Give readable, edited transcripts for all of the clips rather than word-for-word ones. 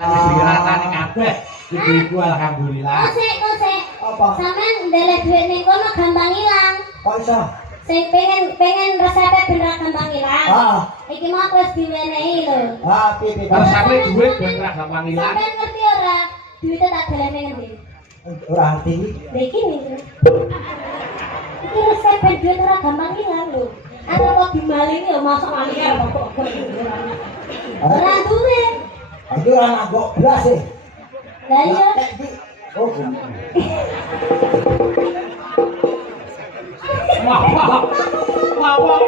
Wis dirasani kabeh. Ibu alhamdulillah. Kosek. Apa? Sampeyan ndelek dhuwit ning kono gampang ilang. Kok iso? Sing pengen resepnya bener gampang ilang. Heeh. Iki mau aku wis diwenehi lho. Piye Terus sampe duit ben ra gampang ilang. Sampeyan ngerti ora? Duitnya tak daleme ngendi? ora ngerti. Iki nih. Iki resep duit ora gampang ilang lho. Aku kok dimalingi lho masuk aliar kok. Ora duwe. Iki ora nanggo blas e. Lah iya. Oh. Wah,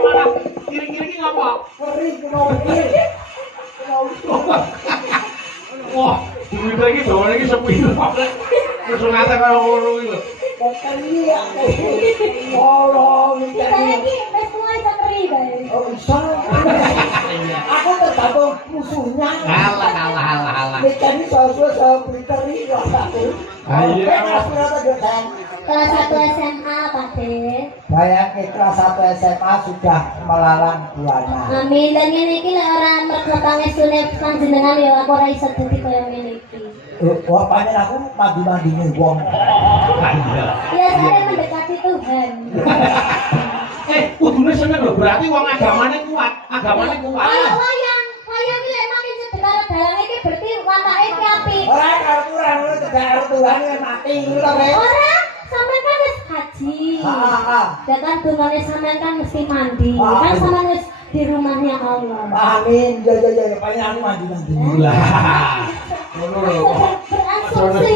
mana? Kiri-kiri ki ngapa? Ngeri kenapa? Wah, duit iki dolen iki sepi kok. Terus ngate kaya ngono iki lho. Kali ya. Oh, Kita iki wis mulai sekeri bae. Oh, iso. Aku tergantung musuhnya. Alah. Mikirnya soal briteri kok aku. Ayo. Kelas 1 SMA Pak De. Bayangke kelas 1 SMA sudah melalang buana. Amin. Dan ngene iki lek ora mergo pangestune panjenengan ya aku ora iso dadi kaya ngene iki. Wah, panen aku mandi-mandine wong. Iya. Ya saya mendekati Tuhan. Kudune seneng lho, berarti wong agamane kuat. Wayang iki lek makin cedek karo dalang iki berarti watake ki apik. Ora kurang ngono cedhak karo Tuhan yang mati ngono ta, Rek? Ora, sampean kan wis haji. Heeh. Ya kan dungane sampean kan mesti mandi. Kan sampean wis di rumahnya Allah. Amin. Ya paling aku mandi-mandi. Lah. Ngono lho. Berasumsi.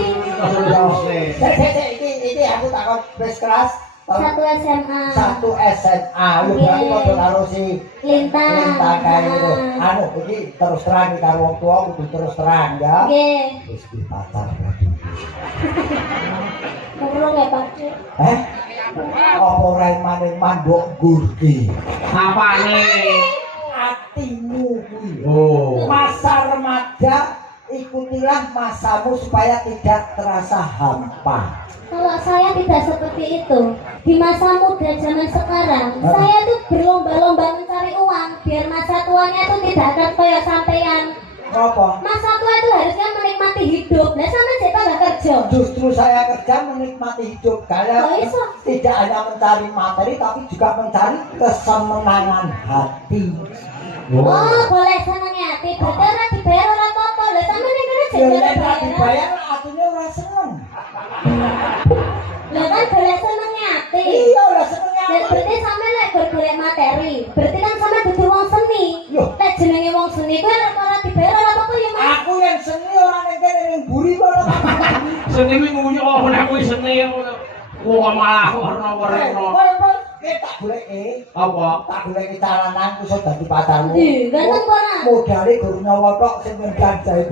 Iki aku takon wis kelas 1 SMA. 1 SMA. Yo berarti padha karo si Lintang. kae lho. Anu iki terus terang karo wong tua kudu terus terang ya. Nggih. Wis dipacar lagi. Kurang ya Pak. Apa ora maning mandok gurki. Apane? Atimu kuwi. Oh. Masa remaja ikutilah masamu supaya tidak terasa hampa. Kalau saya tidak seperti itu. Di masa muda zaman sekarang, saya tuh berlomba-lomba mencari uang biar masa tuanya itu tidak akan kayak sampean. Apa? Masa tua itu harusnya menikmati hidup. Nah, sama siapa nggak kerja? Justru saya kerja menikmati hidup. Karena Oh, iso. tidak hanya mencari materi tapi juga mencari kesenangan hati. Oh, boleh seneng hati. Berarti orang dibayar orang apa? Lah sama nih kan Ya jadi nek bayar. dibayar artinya ora seneng. Lah kan boleh seneng hati. Iya, ora seneng. Dan berarti sama lek bergolek materi. Berarti kan sama dudu wong seni. Loh. Lek jenenge wong seni kuwi ora dibayar ora apa-apa ya, Mas. Aku yang seni orang yang kene ning buri kok ora. Seni kuwi nguyu apa nek kuwi seni ngono. Wah malah warna-warna. Tak goleki. Apa? Tak goleki calanan iso dadi pacarmu. Di, ganteng ora? Modale guru nyawa tok sing mendan jae.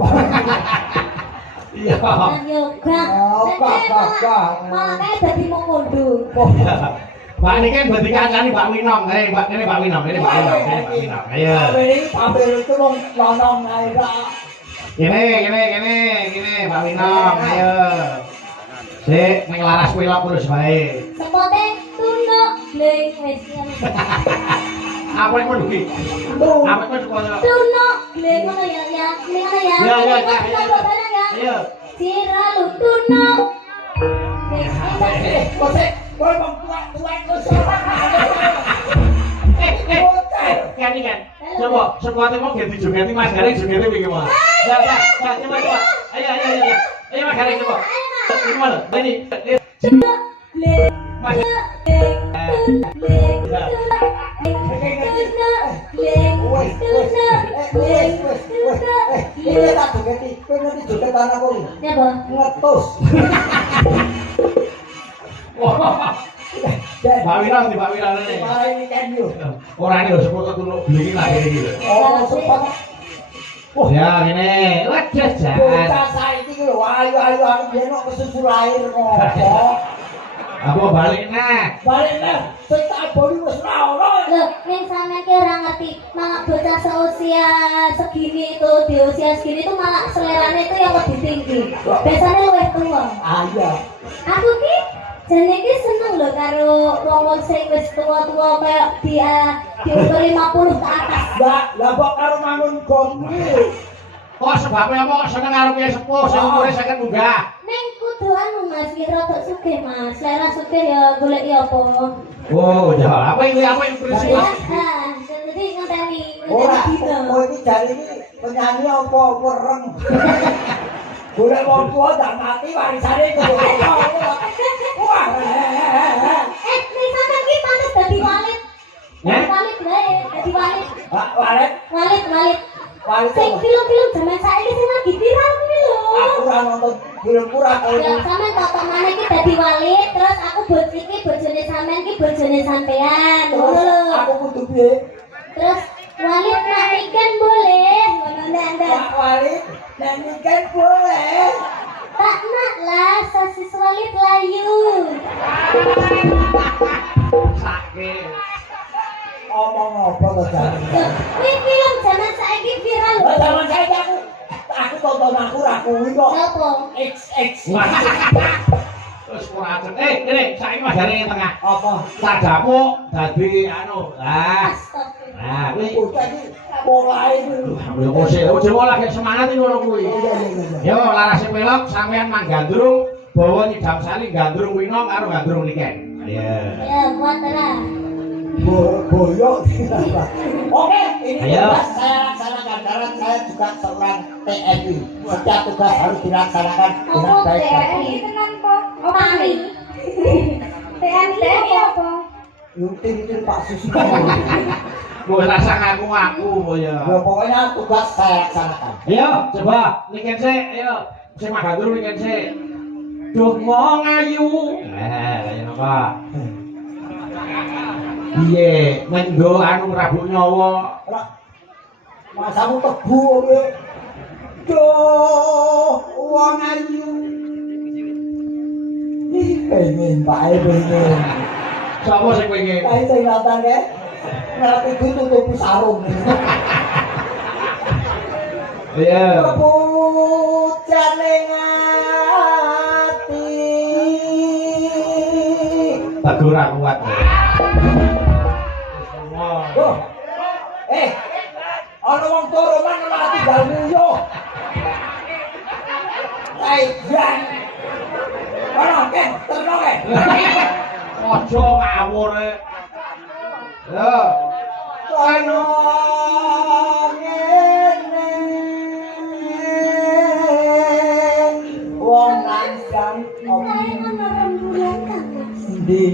Iya. Ayo, gak. Oh, gak. Malah kayak dadi mau ngunduh. Pak ini kan berarti kancane Pak Winong. Pak ini Pak Winong. Ayo. Ini tampil itu mau nonong ae ra. Gini Pak Winong. Ayo. Sik, ning laras kuwi lak terus bae. Sepote tunduk bling wis Apa yang mau duki? Apa yang mau duki? tunduk bling ngono ya. Bling ngono ya. Ya. Ayo. Sira lu tunduk. Kok bang tua kok Kan. Coba, sekuatnya mau ganti jogeti Mas Gareng jogeti piye Mas? Ya, coba. Ayo. Ayo Mas Gareng coba. Gimana? Ini. Tunduk bling. Mas. Ini tak jogeti, kowe nanti joget tanah kowe. Napa? Ngetus. Pak Wirang di Pak Wirang ini. Mari ini kan yo. Orang ini sepuluh tuluk beli lagi gitu. Oh, sempat. Oh ya ini, wajar jangan. Bocah saiki lho, ayo aku biyen kok kesusul air ngopo. Apa balik nah? Balik neh, sing tak boli wis ora ono. Loh, ning sampean ki ora ngerti, malah bocah seusia segini itu, di usia segini itu malah selerane itu yang lebih tinggi. Biasanya luwih tua. Ah iya. Aku ki jane ki seneng lho karo wong-wong sing wis tua-tua kayak di umur 50 ke atas. Lah kok karo mangun gong kuwi. Kok sebabnya apa seneng karo piye sepuh sing umure 50 munggah. Neng kudu anu Mas, biar rada sugih Mas. Selera sugih ya golek apa. Oh, ya apa iki prinsip Ya, Mas? jadi ngenteni Ora, gitu. kowe iki jare iki penyanyi apa wereng. Golek wong tua ndak mati warisane kudu. Wah. Nek sampean ki pantes dadi walit. Ya? Walit bae, dadi walit. Walet, Walit. walet. Sing film-film zaman saiki sing lagi viral kuwi lho. Aku ora nonton film pura kowe. Ya sampean tontonane iki dadi walit, terus aku iki bojone sampean ki bojone sampean. Ngono lho. Aku kudu piye? Terus walit nyanyikan boleh, ngono ndak. Pak Walit nyanyikan boleh. Tak nak lah, sasis walit layu. Sakit. Omong apa to jare? Kuwi film zaman saiki viral lho. Lah zaman saiki aku tonton aku ra kuwi kok. Sopo? XX. Terus kurang ini saiki Mas Jare tengah. Apa? Sadamu dadi anu. Lah. Astagfirullah. Nah, kuwi Bocah iki mulai dulu. Yo kose, ojo lagi semangat iki ngono kuwi. Yo larase pelok sampean mang gandrung bawa nyidam sali gandrung winong karo gandrung niken. Iya. Ya, kuat lah. Boyok. Oke, ini Ayo. tugas saya laksanakan karena saya juga seorang TNI. Setiap tugas harus dilaksanakan dengan baik dan TNI tenan kok. Tani. TNI apa? Yutin Pak Susi. Gue rasa ngaku ya. Ya pokoknya tugas saya laksanakan. Ayo, coba niken sik, ayo. Sing mang gandrung niken sik. Duh wong ayu. Nah, kaya apa? Iye, menggo anu Prabu Nyawa. Masamu tebu kowe. Duh, wong ayu. Ih, pengen bae pengen. Sapa sing pengen? Kae sing nonton ke. Ngerti ku tutupi sarung. Iya. Kepucane ati. Tegur ora kuat. Loh. Ana wong turu man malah tinggal nguyu. Jan. Ana ke, terno ke. Aja ngawur. Ya. Ana ngene. Wong nangkang Ana rembulan kan, Mas. di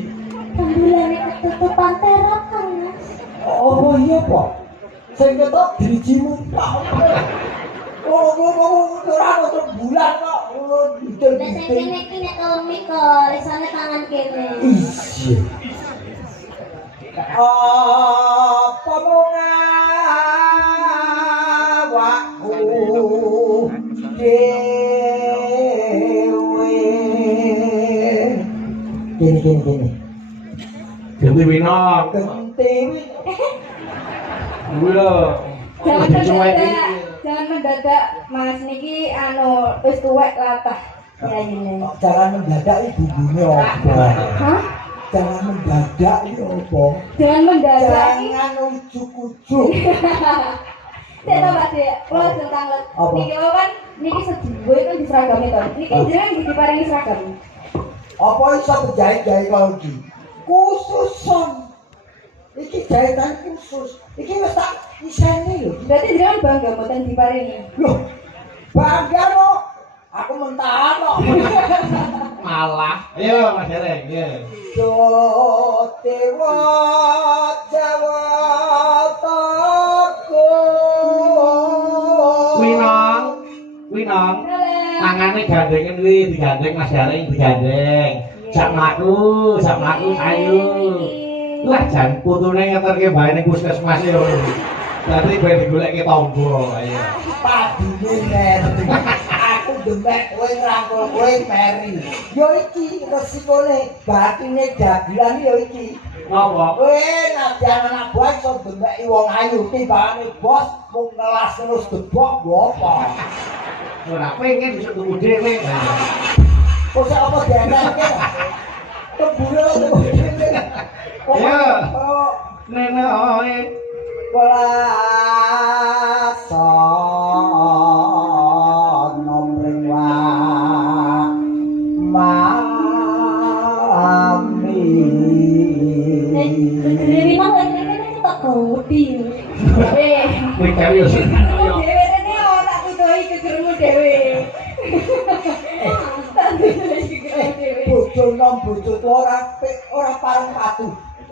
Rembulane ketutupan terap kan, Mas. oh iya Pak. Sing ketok drijimu Pak. Oh, ora ono bulan kok. Oh, Lah sing kene iki nek kelemik kok, isane tangan kene. Iya. Apa mengawakku dewe. Gini. Ganti winong. Genti. Kuwi lho. Jangan mendadak Mas niki anu wis tuwek latah nyayine. Jangan mendadak ibu bune apa. Hah? Jangan mendadak iki apa. Jangan mendadak. Jangan ujuk-ujuk. Cek to Pak Dek, kula tentang Apa? niki kan niki sedulur kan diseragami to. Niki jenengan diparingi seragam. Apa iso penjahit-jahit kau iki? Khususon. Iki jahitan khusus. Iki wis tak iseni lho. Berarti jenengan bangga mboten diparingi. Loh. Bangga kok. Aku mentahan kok. Malah. Ayo Mas Dereng, nggih. Dewa Jawa Toko. Winong. Tangane gandengen kuwi digandeng Mas Dereng digandeng. Jak mlaku ayo. Lah jan putune ngeterke bae ning puskesmas yo. Dadi ben digoleki tangga ayo. Padine ngerti. Aku demek kowe ngrangkul kowe meri. Yo iki resikone batine dagelan yo iki. Napa? Kowe nabi anak buah iso demeki wong ayu timbangane bos mung ngelas terus debok go apa. Ora pengen iso tuku dhewe. Kok sak apa dianake? Tembule dhewe. Ya. Oh, Nene oe. Wala bojomu dhewe. Tak duwe sikilmu dhewe. Bojo nom bojo tuwa ora pareng patu.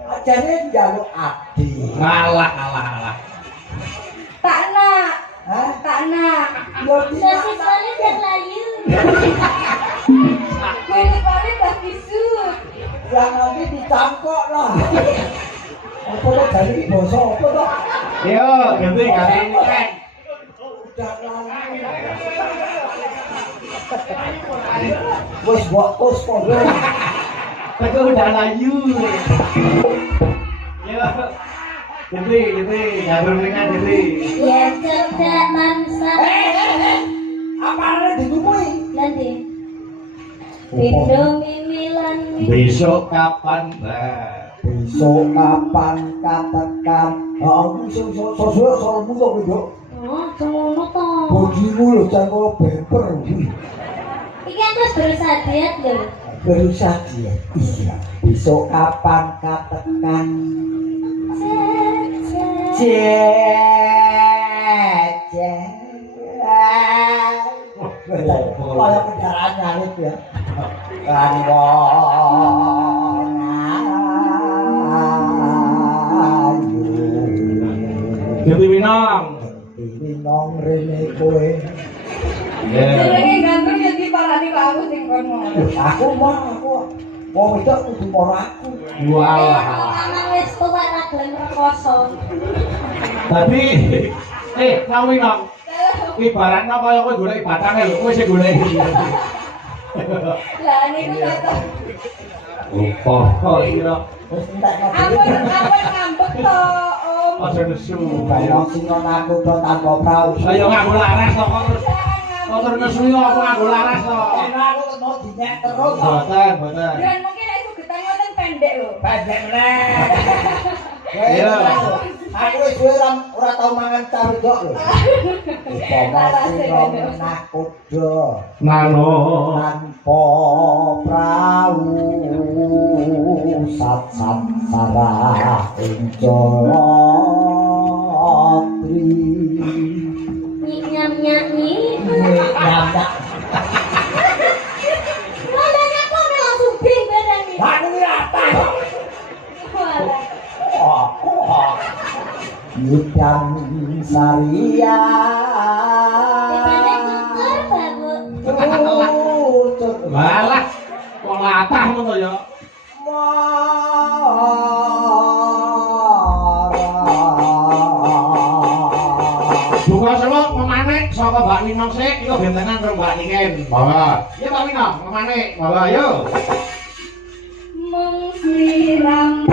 Ajane njaluk adi. Alah. Takna. Hah? Takna. Yo Sosisane yang layu. Kulit-kulit tak kisut. yang nanti dicangkok lah. Apa lo dari basa apa to? Yo, ganti ganti. Udah lali. Wes mbok tos padha. Aku udah layu. Yo. Ganti, ngatur dengan ganti. Ya cedak mansa. Apa ada ditumui? Nanti. Pindo mimilan. Besok kapan? Nah. Besok kapan katakan? Aku sesuai soalmu tuh gitu. Oh, semono to. Bojimu loh jangan kalau beber. Iki terus berusaha diet lho. Berusaha dia. Iya. Besok kapan katakan? Kayak kendaraan nyalip ya. Ganti Winong. Winong rene kowe. Jenenge ganteng ya diparani kok aku sing kono. Aku wong itu kudu moro aku. Walah. Anak wis tuwa ra gelem rekoso. Tapi kau Winong. Ibaratnya kaya kowe golek batange lho, kowe sing golek. Lah niku kata Oh, kira. Wis entek ampun ngambek to, Om. Aja nesu. bayang singon aku do tanpa prau. Ayo nganggo laras kok terus. Kok terus nesu yo aku nganggo laras kok. Enak aku mau dinyek terus. Boten. Dan mungkin aku getan ngoten pendek lho. Pendek meneh. Iya. Aku wis suwe ora tau mangan cardok lho. Upama nak kuda Nano. tanpa prau sat sarah ing jolotri. Nyam-nyami. Nyamak. Ngomongnya kok langsung bing badan nih. Aku iki apa? Walah. Yudang Saria. Dimana cukur, Babu? Malah kok latah ngono ya. Buka selok memanek saka Mbak Winong sik iku bentengan karo Mbak Niken. Bawa. Ya Mbak Winong, memanek. Bawa yo. Mung sliramu.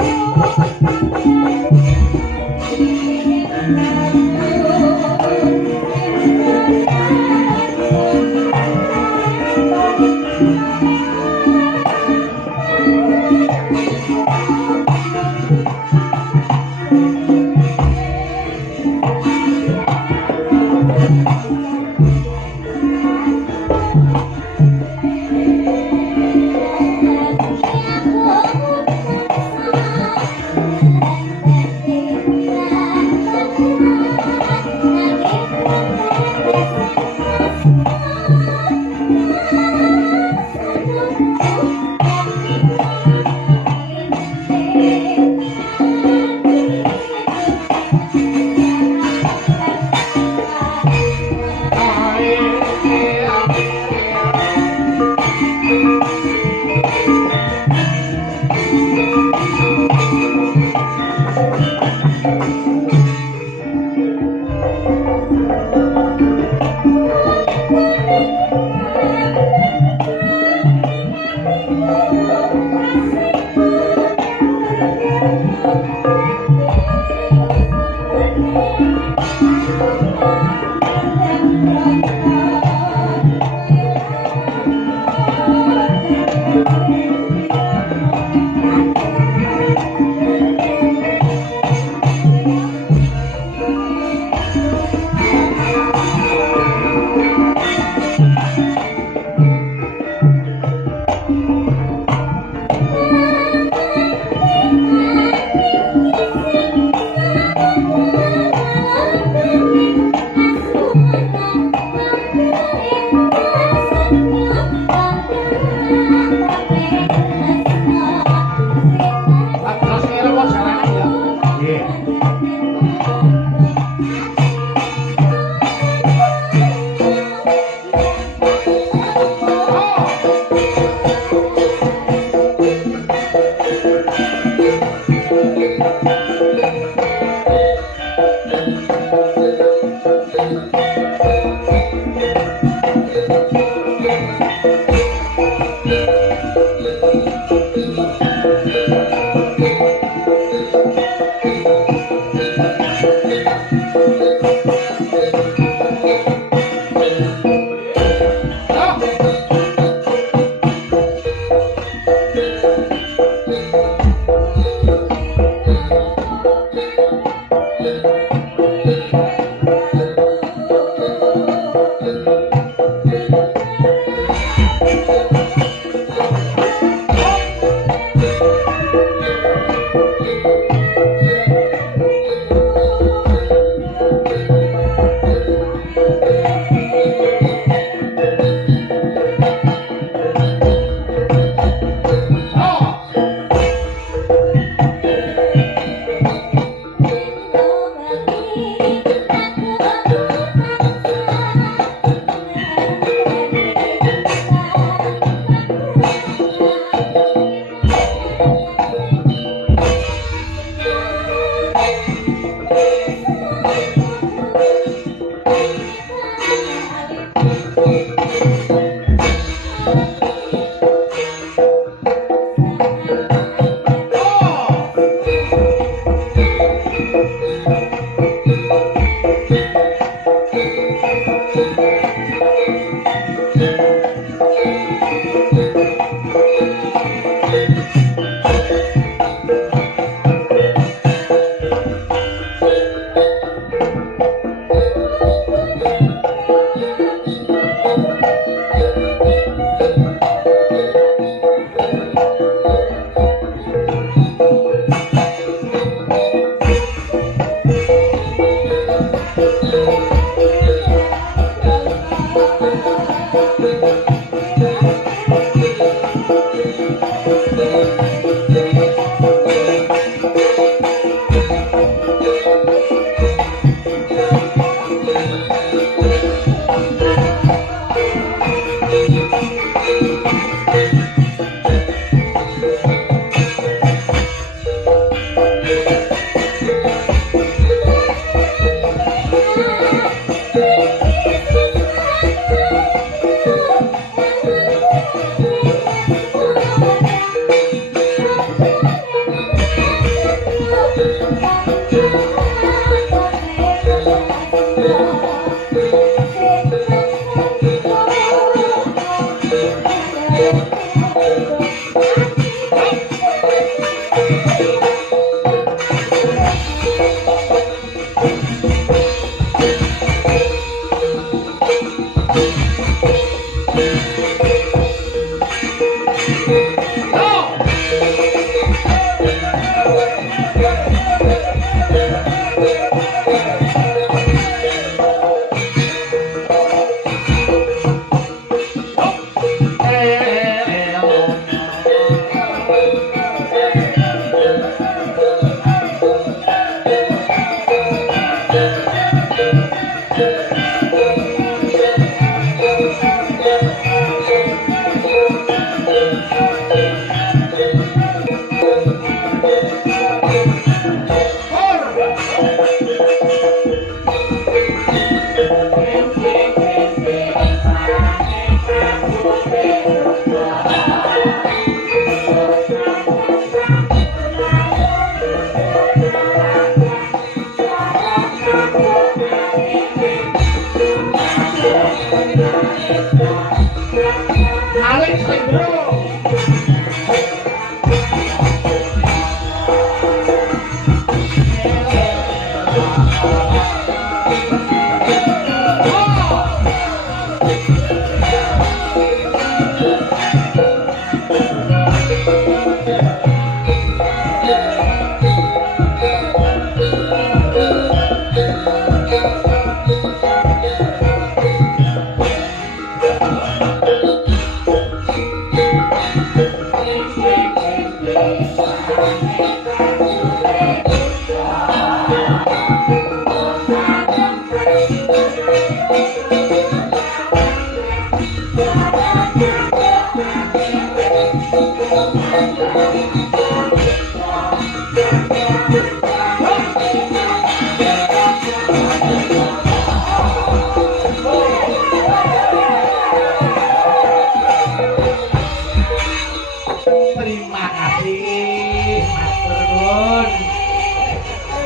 Terima kasih, Master Nun.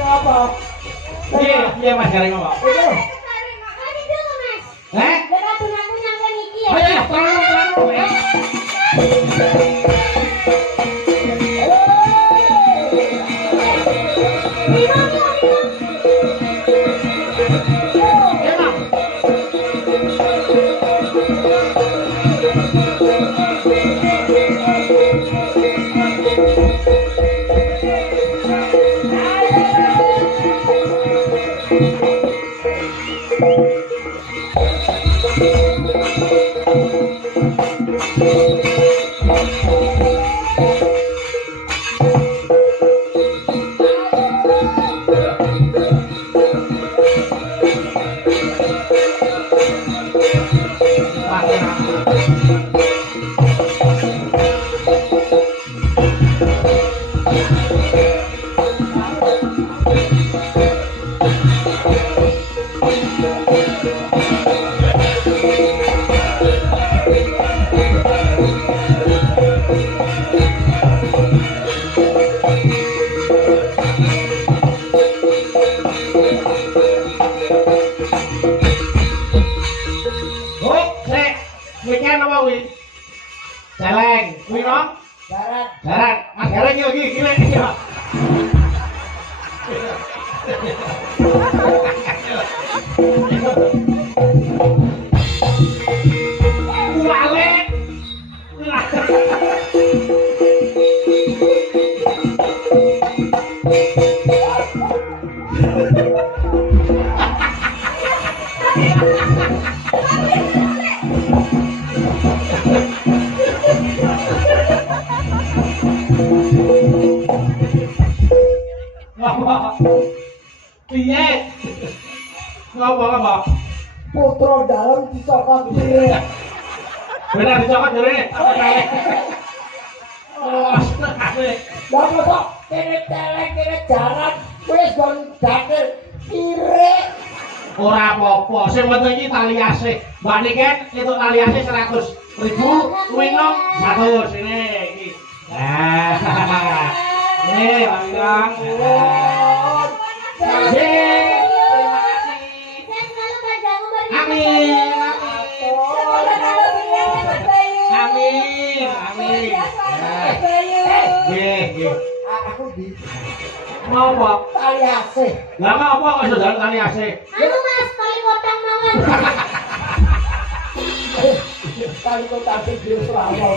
Apa? Iya Mas, gareng apa? Mari dulu Mas. Eh? Lewat tunanganku nyampe iki ya. Oh ya, tolong. Weekend apa wi? Celeng, wi no? Darat. Darat, mas gareng iki lagi gile iki. Wale. Piye? Ngapa? Putra dalam dicokot dhewe. Benar dicokot dhewe. Oh, asli. Lah kok kene celeng kene jaran wis gon dakil kire. Ora apa-apa, sing penting iki tali asih. Mbak Niken itu tali asih 100.000, kuwi nom 100 ini iki. Nah. Nih, Pak Bintang. Terima kasih. Amin. Amin. Nggih. Aku di Mau apa? tali asih. Lah mau apa kok iso jalan tali asih? Anu Mas, kali kotang mangan. Tali kok tapi dhewe selama.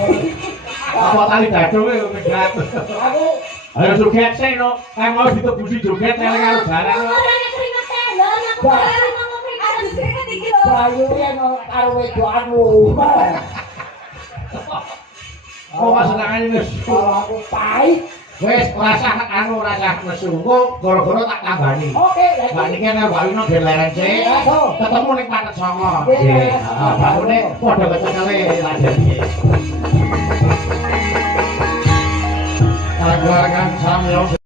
Apa tali dadung e kok berat. Aku Ayo joget sih no, kan mau ditebusi joget yang karo barang. Orangnya keringet tendon, aku ngomong keringet. Aduh, keringet iki lho. bayu yen karo wedoanmu. Kok mas senengane wis. Kalau aku pahit. Wis rasah nesu. Engko gara-gara tak tambani. Oke, Mbak niki nek Mbak Wino gen leren sik. Ketemu ning Patet Songo. Nggih. Nggih. Heeh, bakune padha kecekele lanjut iki. Kagungan samyo